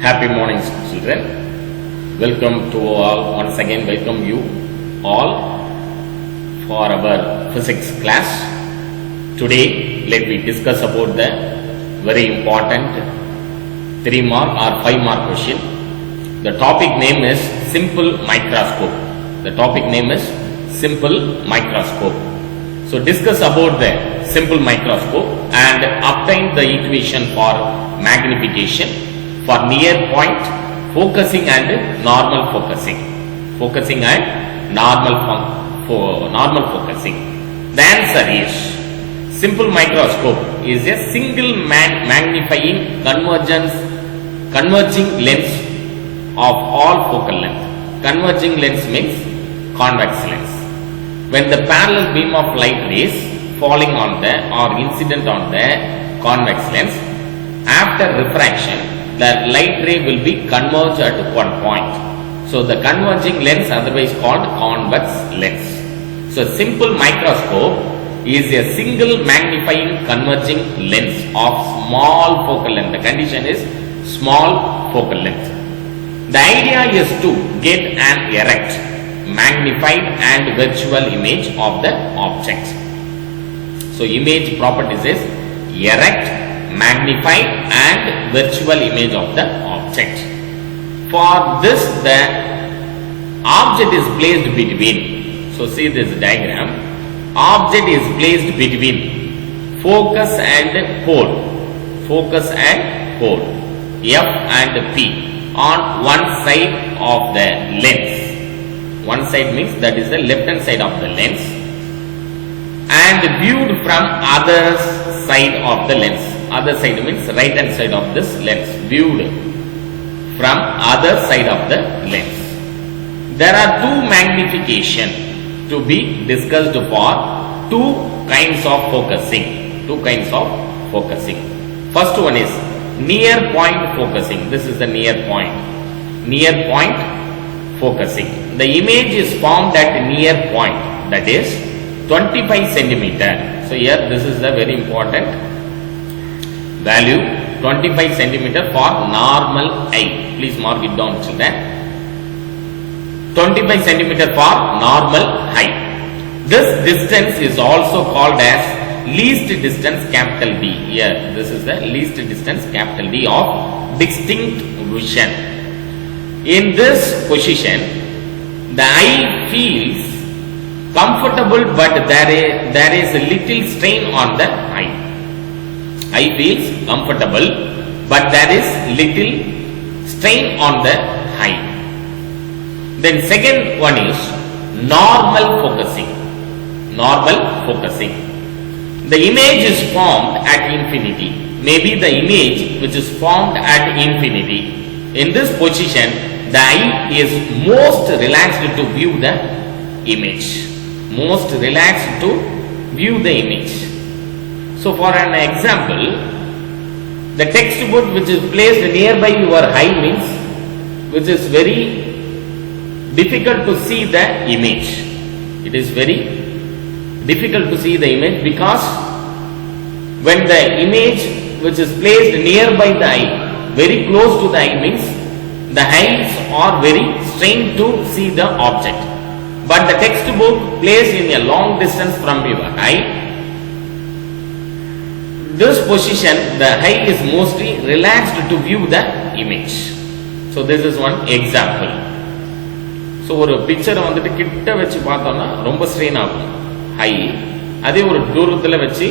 Happy morning, children. Welcome to all. Once again, welcome you all for our physics class. Today, let me discuss about the very important 3-mark or 5-mark question. The topic name is simple microscope. The topic name is simple microscope. So, discuss about the simple microscope and obtain the equation for magnification, for near point, focusing and normal focusing. Focusing and normal focusing. The answer is, simple microscope is a single magnifying converging lens of all focal length. Converging lens means convex lens. When the parallel beam of light rays falling on the or incident on the convex lens, after refraction, the light ray will be converged at one point. So, the converging lens, otherwise called convex lens. So, simple microscope is a single magnifying converging lens of small focal length. The condition is small focal length. The idea is to get an erect, magnified and virtual image of the object. So, image properties is erect, magnified and virtual image of the object. For this, the object is placed between. So, see this diagram. Object is placed between focus and pole. Focus and pole. F and P on one side of the lens. One side means that is the left hand side of the lens, and viewed from other side of the lens. Other side means right hand side of this lens, viewed from other side of the lens. There are two magnification to be discussed for two kinds of focusing. Two kinds of focusing. First one is near point focusing. This is the near point. Near point focusing. The image is formed at near point, that is 25 centimeter. So here this is the very important value, 25 centimeter for normal eye. Please mark it down, children. 25 centimeter for normal eye. This distance is also called as least distance capital D. Here, this is the least distance capital D of distinct vision. In this position, the eye feels comfortable, but there is a little strain on the eye. Eye feels comfortable, but there is little strain on the eye. Then second one is normal focusing. Normal focusing. The image is formed at infinity. Maybe the image which is formed at infinity. In this position, the eye is most relaxed to view the image. Most relaxed to view the image. So, for an example, the textbook which is placed nearby your eye means which is very difficult to see the image. It is very difficult to see the image because when the image which is placed nearby the eye, very close to the eye, means the eyes are very strained to see the object. But the textbook placed in a long distance from your eye, this position, the eye is mostly relaxed to view the image. So, this is one example. So, ஒரு பிக்சரை வந்துட்டு கிட்ட வச்சு பார்த்தோம்னா ரொம்ப strain ஆகும் high. அதே ஒரு தூரத்தில் வச்சு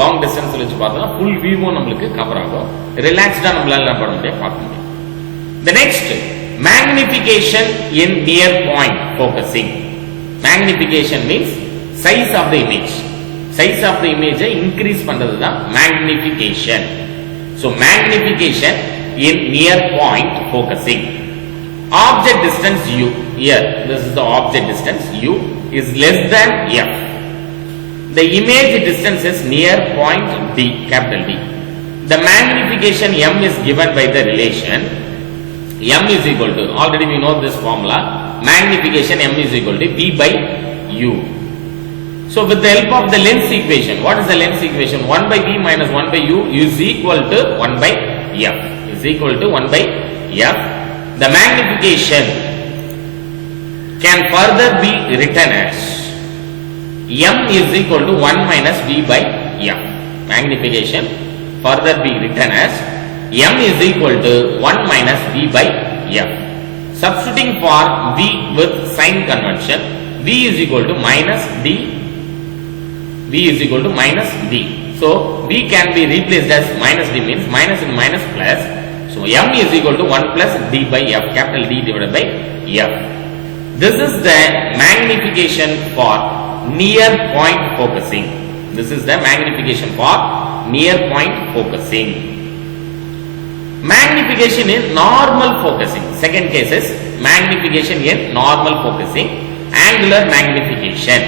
லாங் டிஸ்டன்ஸில் வச்சு பார்த்தோம்னா ஃபுல் வியூவும் நம்மளுக்கு கவர் ஆகும். ரிலாக்ஸ்டாக நம்மளால என்ன பண்ண முடியும், பார்க்க முடியும். The next, magnification in near point focusing. Magnification means size of the image. Size of the image increase பண்றது தான் magnification. So, magnification in near point focusing. Object distance u. Here, this is the object distance u is less than f. The image distance is near point D, capital D. The magnification m is given by the relation m is equal to, already we know this formula, magnification m is equal to v by u. So, with the help of the lens equation, what is the lens equation? 1 by v minus 1 by u is equal to 1 by f. Is equal to 1 by f. The magnification can further be written as m is equal to 1 minus v by f. Magnification further be written as m is equal to 1 minus v by f. Substituting for v with sign convention, v is equal to minus d, v is equal to minus d. So v can be replaced as minus d, means minus and minus plus. So m is equal to 1 plus d by f, capital D divided by f. This is the magnification for near point focusing. This is the magnification for near point focusing. Magnification in normal focusing. Second case is magnification in normal focusing, angular magnification.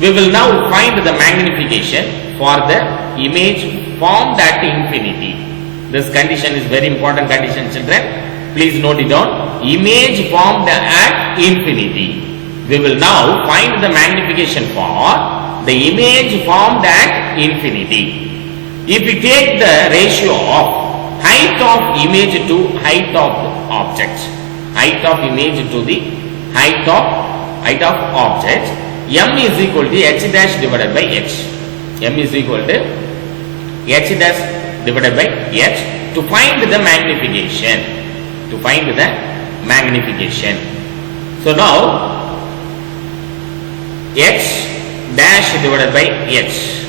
We will now find the magnification for the image formed at infinity. This condition is very important condition, children. Please note it down. Image formed at infinity. We will now find the magnification for the image formed at infinity. If we take the ratio of height of image to height of object, height of image to the height of object, m is equal to h dash divided by h. M is equal to h dash divided by h to find the magnification. To find the magnification. So now h dash divided by h.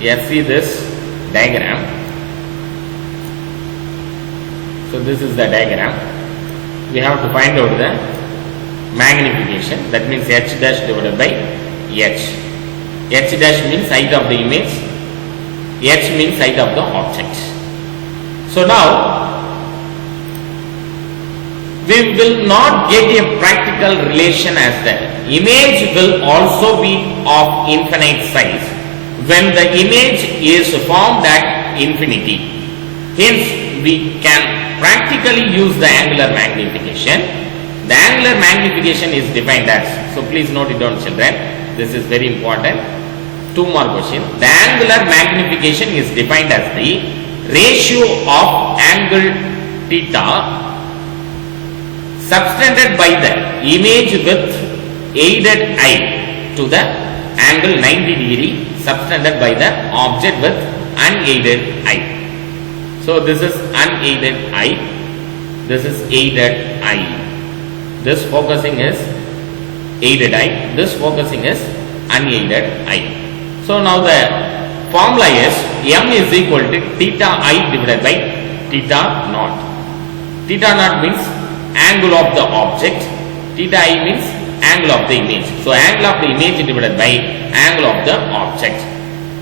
Here see this diagram. So this is the diagram. We have to find out the magnification. That means h dash divided by h. H dash means height of the image. H means height of the object. So now we will not get a practical relation as the image will also be of infinite size when the image is formed at infinity. Hence we can practically use the angular magnification. The angular magnification is defined as, so please note it down, children. This is very important. Two more questions. The angular magnification is defined as the ratio of angle theta subtended by the image with aided eye to the angle 90 degree subtended by the object with unaided eye. So this is unaided eye, this is aided eye. This focusing is aided eye, this focusing is unaided eye. So now the formula is m is equal to theta I divided by theta naught. Theta naught means angle of the object, theta I means angle of the image. So angle of the image divided by angle of the object.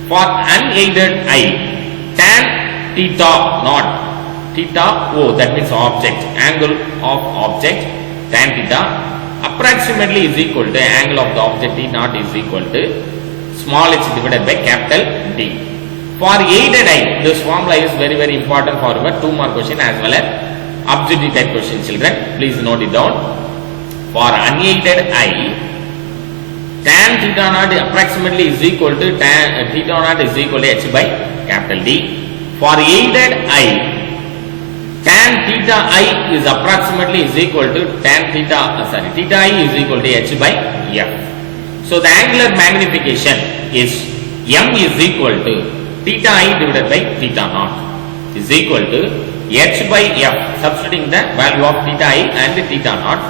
For unaided eye, tan theta naught, theta O, that means object, angle of object, tan theta approximately is equal to angle of the object T naught is equal to small h divided by capital D. For aided eye, this formula is very very important for our 2 mark question as well as objective type question, children. Please note it down. For unaided eye, tan theta naught approximately is equal to tan theta naught is equal to h by capital D. For aided eye, tan theta I is approximately is equal to tan theta theta I is equal to h by f. So the angular magnification is m is equal to theta I divided by theta naught is equal to h by f, substituting the value of theta I and theta naught,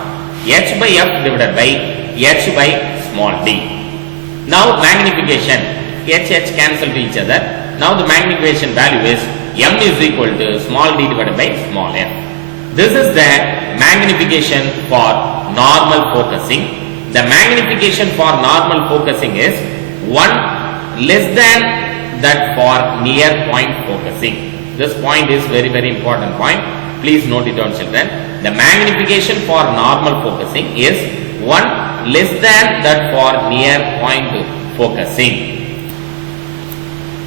h by f divided by h by small d. Now magnification, h cancel to each other. Now the magnification value is m is equal to small d divided by small f. This is the magnification for normal focusing. The magnification for normal focusing is 1 less than that for near point focusing. This point is very very important point. Please note it down, children. The magnification for normal focusing is 1 less than that for near point focusing.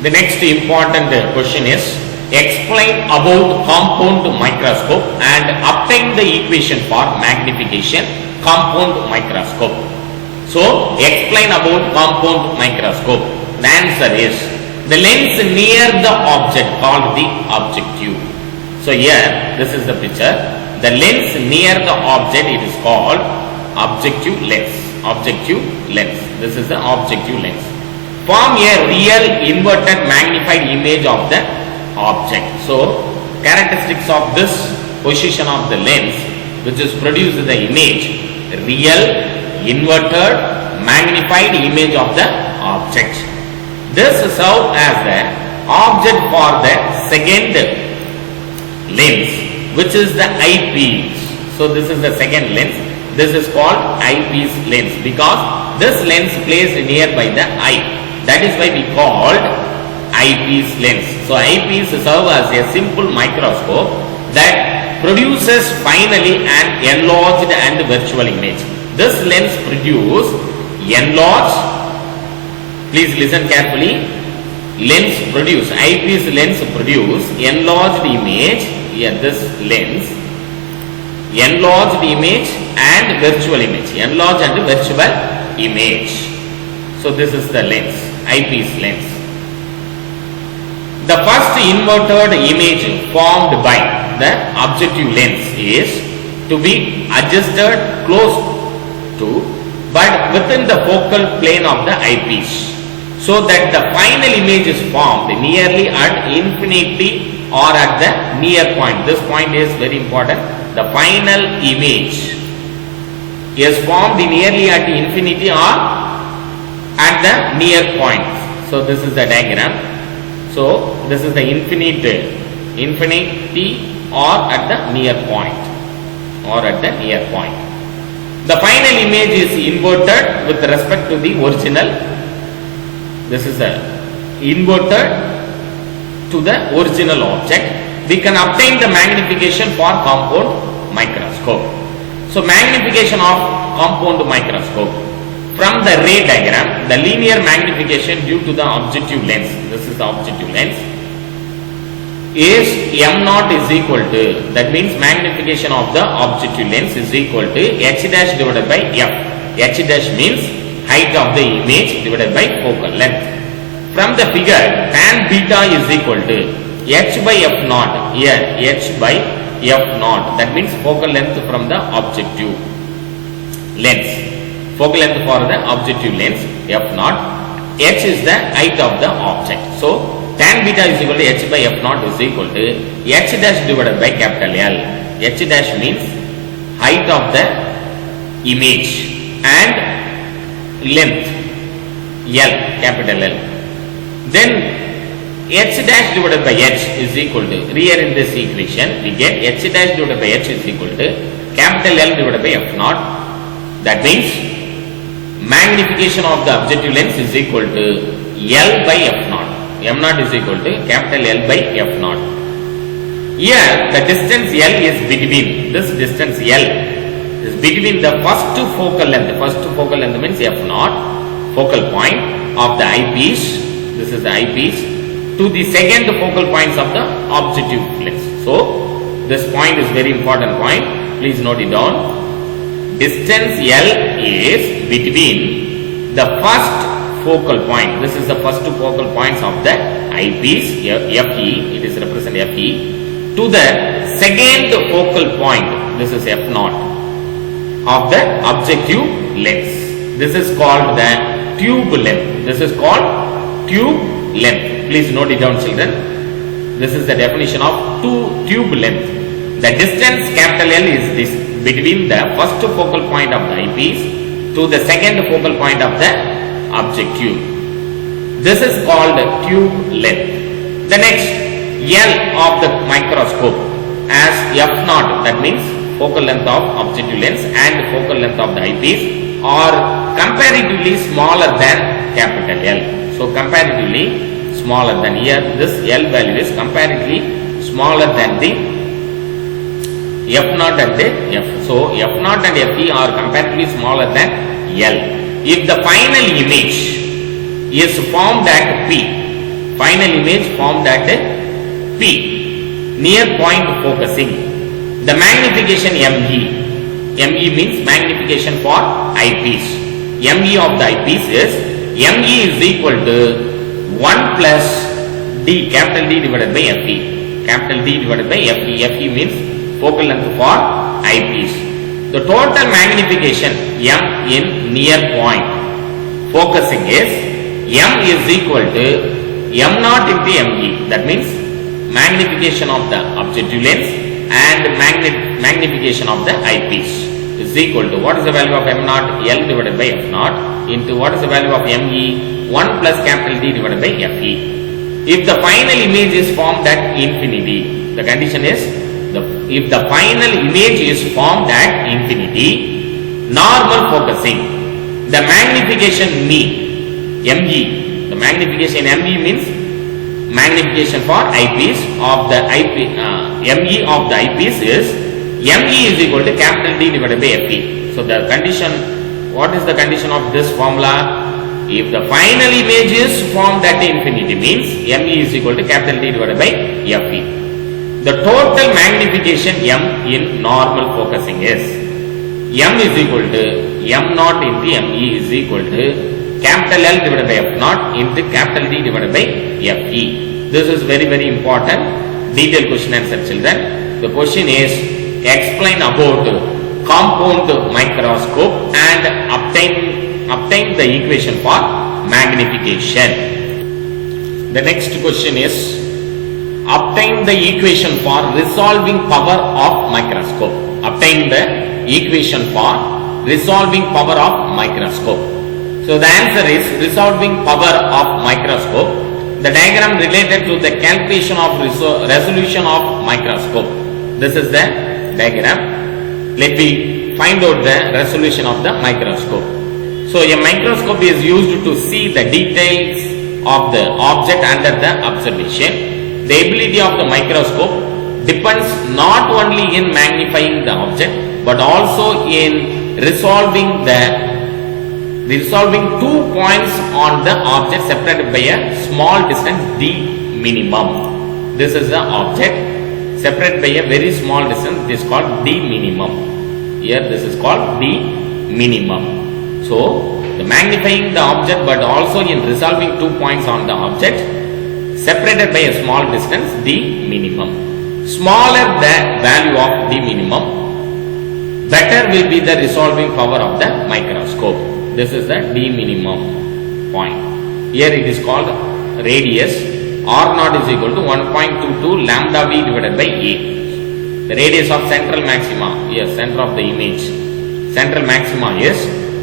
The next important question is explain about compound microscope and obtain the equation for magnification compound microscope. So explain about compound microscope. The answer is The lens near the object called the objective. So here, this is the picture. The lens near the object, it is called objective lens. Objective lens. This is the objective lens. Form a real inverted magnified image of the object. So, characteristics of this position of the lens, which is produced the image, real inverted magnified image of the object. This serves as the object for the second lens, which is the eyepiece. So this is the second lens. This is called eyepiece lens because this lens placed nearby the eye. That is why we called eyepiece lens. So eyepiece serves as a simple microscope that produces finally an enlarged and virtual image. This lens produces enlarged. Please listen carefully. Lens produce, eyepiece lens produce enlarged image. Here this lens, enlarged image and virtual image. Enlarged and virtual image. So this is the lens, eyepiece lens. The first inverted image formed by the objective lens is to be adjusted close to but within the focal plane of the eyepiece, so that the final image is formed nearly at infinity or at the near point. This point is very important. The final image is formed nearly at infinity or at the near point. So this is the diagram. So this is the infinity or at the near point or at the near point. The final image is inverted with respect to the original. This is the inverted to the original object. We can obtain the magnification for compound microscope. So magnification of compound microscope. From the ray diagram, the linear magnification due to the objective lens, this is the objective lens, is m0 is equal to, that means magnification of the objective lens is equal to h dash divided by f. H dash means height of the image divided by focal length. From the figure, tan beta is equal to h by f0. Here h by f0, that means focal length from the objective lens. Focal length for the objective lens f0. H is the height of the object. So tan beta is equal to h by f0 is equal to h dash divided by capital L. H dash means height of the image and length L, capital L. Then h dash divided by h is equal to, here in this equation we get h dash divided by h is equal to capital L divided by f0. That means magnification of the objective lens is equal to L by f0. m0 is equal to capital L by f0. Here the distance L is between, this distance L is between the first focal length. First focal length means f0, focal point of the eyepiece. This is the eyepiece to the second focal points of the objective lens. So this point is very important point. Please note it down. Distance L is between the first focal point. This is the first focal points of the eyepiece, FE, it is represent FE, to the second focal point, this is F0, of the objective lens. This is called the tube length. This is called tube length. Please note it down, children. This is the definition of tube length. The distance capital L is this between the first focal point of the eyepiece to the second focal point of the objective. This is called tube length. The next, L of the microscope as f0, that means focal length of objective lens and focal length of the eyepiece are comparatively smaller than capital L. So comparatively smaller than, here this L value is comparatively smaller than the f0 and the f. So f0 and fe are comparatively smaller than L. If the final image is formed at P, final image formed at P, near point focusing, the magnification ME, ME means magnification for eyepiece, ME of the eyepiece is, ME is equal to 1 plus D, capital D divided by Fe. Capital D divided by Fe. Fe means focal length for eyepiece. The total magnification M in near point focusing is M is equal to M naught into Me. That means magnification of the objective lens and magnification of the eyepiece is equal to, what is the value of M naught? L divided by F naught into what is the value of Me? 1 plus capital D divided by Fe. If the final image is formed at infinity, the condition is, if the final image is formed at infinity, normal focusing, the magnification Me, the magnification ME means magnification for eyepiece of the ME of the eyepiece is ME is equal to capital D divided by Fe. So the condition, what is the condition of this formula? If the final image is formed at infinity means ME is equal to capital D divided by Fe. The total magnification M in normal focusing is M is equal to M naught into Me is equal to capital L divided by F naught into capital D divided by Fe. This is very important detailed question answer, children. The question is, explain about compound microscope and obtain the equation for magnification. The next question is, obtain the equation for resolving power of microscope. Obtain the equation for resolving power of microscope. So the answer is resolving power of microscope. The diagram related to the calculation of resolution of microscope. This is the diagram. Let me find out the resolution of the microscope. So a microscope is used to see the details of the object under the observation. The ability of the microscope depends not only in magnifying the object but also in resolving 2 points on the object separated by a small distance d minimum. This is the object separated by a very small distance. This is called d minimum. Here this is called d minimum. So the magnifying the object but also in resolving 2 points on the object separated by a small distance d minimum. Smaller the value of d minimum, better will be the resolving power of the microscope. This is the d minimum point. Here it is called radius. R naught is equal to 1.22 lambda v divided by a. The radius of central maxima, yes, center of the image, central maxima is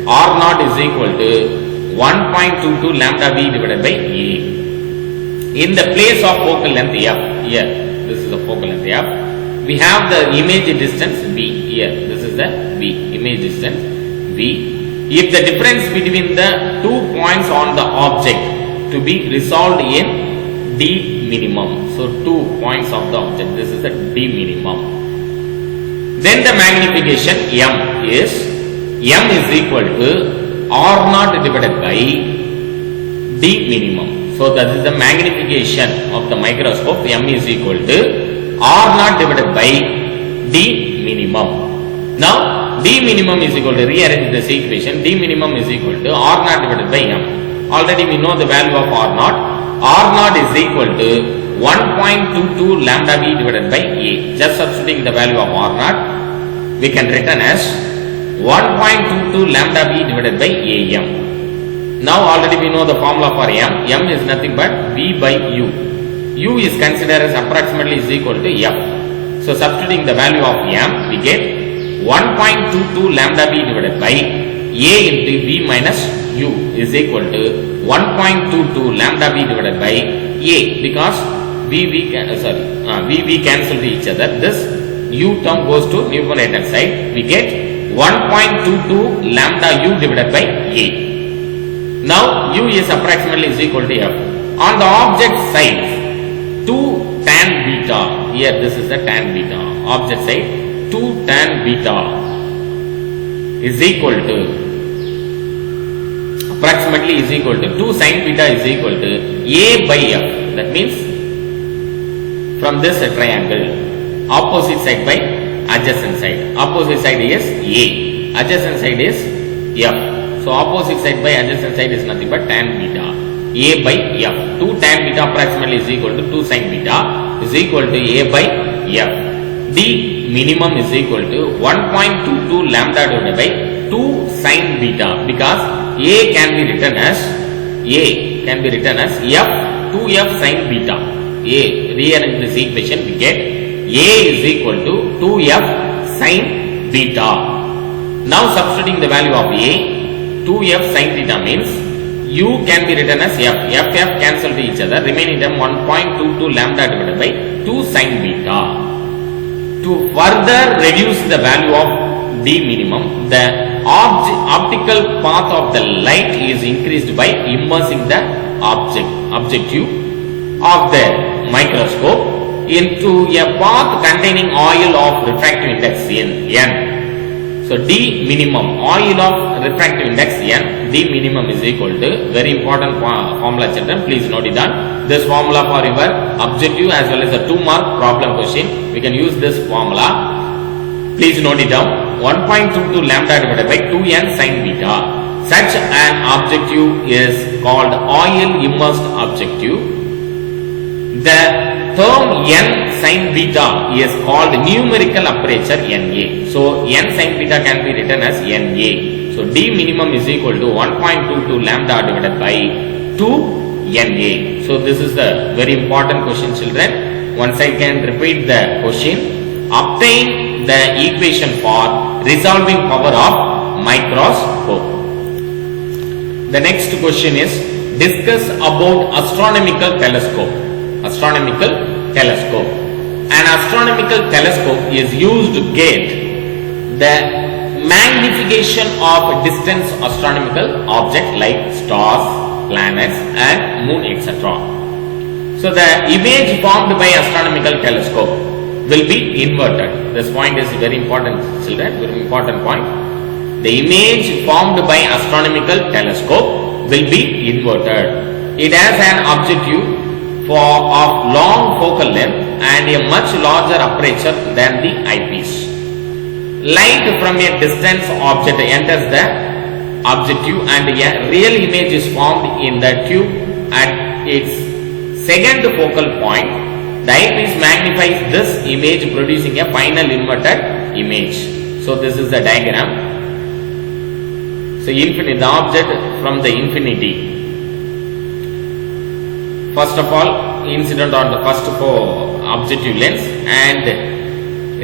R naught is equal to 1.22 lambda v divided by a. In the place of focal length F, here, this is the focal length F, we have the image distance V, here, this is the V, image distance V. If the difference between the 2 points on the object to be resolved in d minimum, so 2 points of the object, this is the d minimum. Then the magnification M is equal to R naught divided by d minimum. So that is the magnification of the microscope. M is equal to R naught divided by d minimum. Now d minimum is equal to, rearrange this equation, d minimum is equal to R naught divided by M. Already we know the value of R naught. R naught is equal to 1.22 lambda v divided by a. Just substituting the value of R naught, we can written as 1.22 lambda v divided by am. Now already we know the formula for M. M is nothing but V by U. U is considered as approximately is equal to F. So substituting the value of M, we get 1.22 lambda V divided by A into V minus U is equal to 1.22 lambda V divided by A, because V cancel to each other. This U term goes to numerator side. We get 1.22 lambda U divided by A. Now U is approximately is equal to F. On the object side, 2 tan beta, here this is the tan beta, object side 2 tan beta is equal to, approximately is equal to 2 sin beta is equal to A by F. That means from this triangle, opposite side by adjacent side. Opposite side is A, adjacent side is F. So opposite side by adjacent side is nothing but tan beta. A by F. 2 tan beta approximately is equal to 2 sin beta is equal to A by F. D minimum is equal to 1.22 lambda divided by 2 sin beta, because A can be written as F 2F sin beta. Rearrange this equation, we get A is equal to 2F sin beta. Now substituting the value of A, 2F sin theta means U can be written as F cancel to each other, remaining term 1.22 lambda divided by 2 sin beta. To further reduce the value of D minimum, the optical path of the light is increased by immersing the objective of the microscope into a path containing oil of refractive index N. So D minimum, oil of refractive index N, D minimum is equal to, very important formula children, please note it down. This formula for your objective as well as a 2-mark problem question, we can use this formula. Please note it down, 1.22 lambda divided by 2n sin beta. Such an objective is called oil immersed objective. The term n sin beta is called numerical aperture Na. So n sin beta can be written as Na. So D minimum is equal to 1.22 lambda divided by 2 Na. So this is the very important question children. Once I can repeat the question. Obtain the equation for resolving power of microscope. The next question is discuss about astronomical telescope. An astronomical telescope is used to get the magnification of distant astronomical objects like stars, planets and moon, etc. So the image formed by astronomical telescope will be inverted. This point is very important children, very important point. The image formed by astronomical telescope will be inverted. It has an objective of long focal length and a much larger aperture than the eyepiece. Light from a distant object enters the objective and a real image is formed in the tube at its second focal point. The eyepiece magnifies this image, producing a final inverted image. So this is the diagram. So infinity, the object from the infinity. First of all, incident on the first objective lens and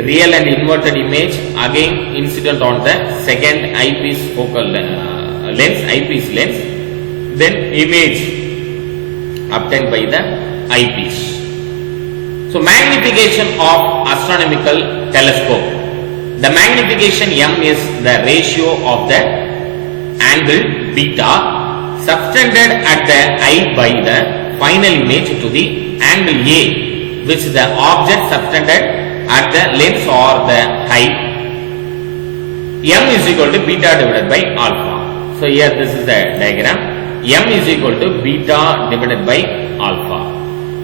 real and inverted image, again incident on the second eyepiece focal lens, eyepiece lens, then image obtained by the eyepiece. So magnification of astronomical telescope. The magnification M is the ratio of the angle beta subtended at the eye by the final image to the angle A, which the object subtended at the lens or the eye. M is equal to beta divided by alpha. So here this is the diagram. M is equal to beta divided by alpha.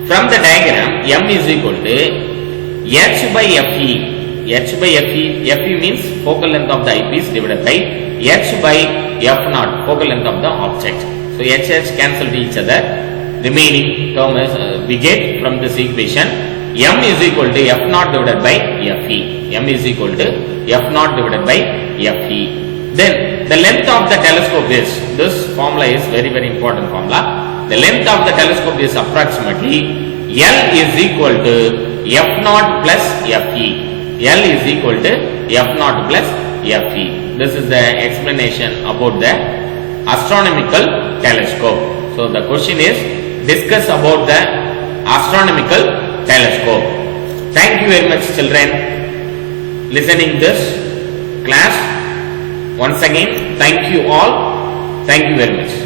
From the diagram, M is equal to H by Fe. H by Fe, Fe means focal length of the eyepiece divided by H by F naught, focal length of the object. So H cancel to each other. Remaining term is we get from this equation, M is equal to F naught divided by Fe. M is equal to F naught divided by Fe. Then the length of the telescope is, this formula is very important formula. The length of the telescope is approximately L is equal to F naught plus Fe. L is equal to F naught plus Fe. This is the explanation about the astronomical telescope. So the question is discuss about the astronomical telescope. Thank you very much children listening this class. Once again, thank you all. Thank you very much.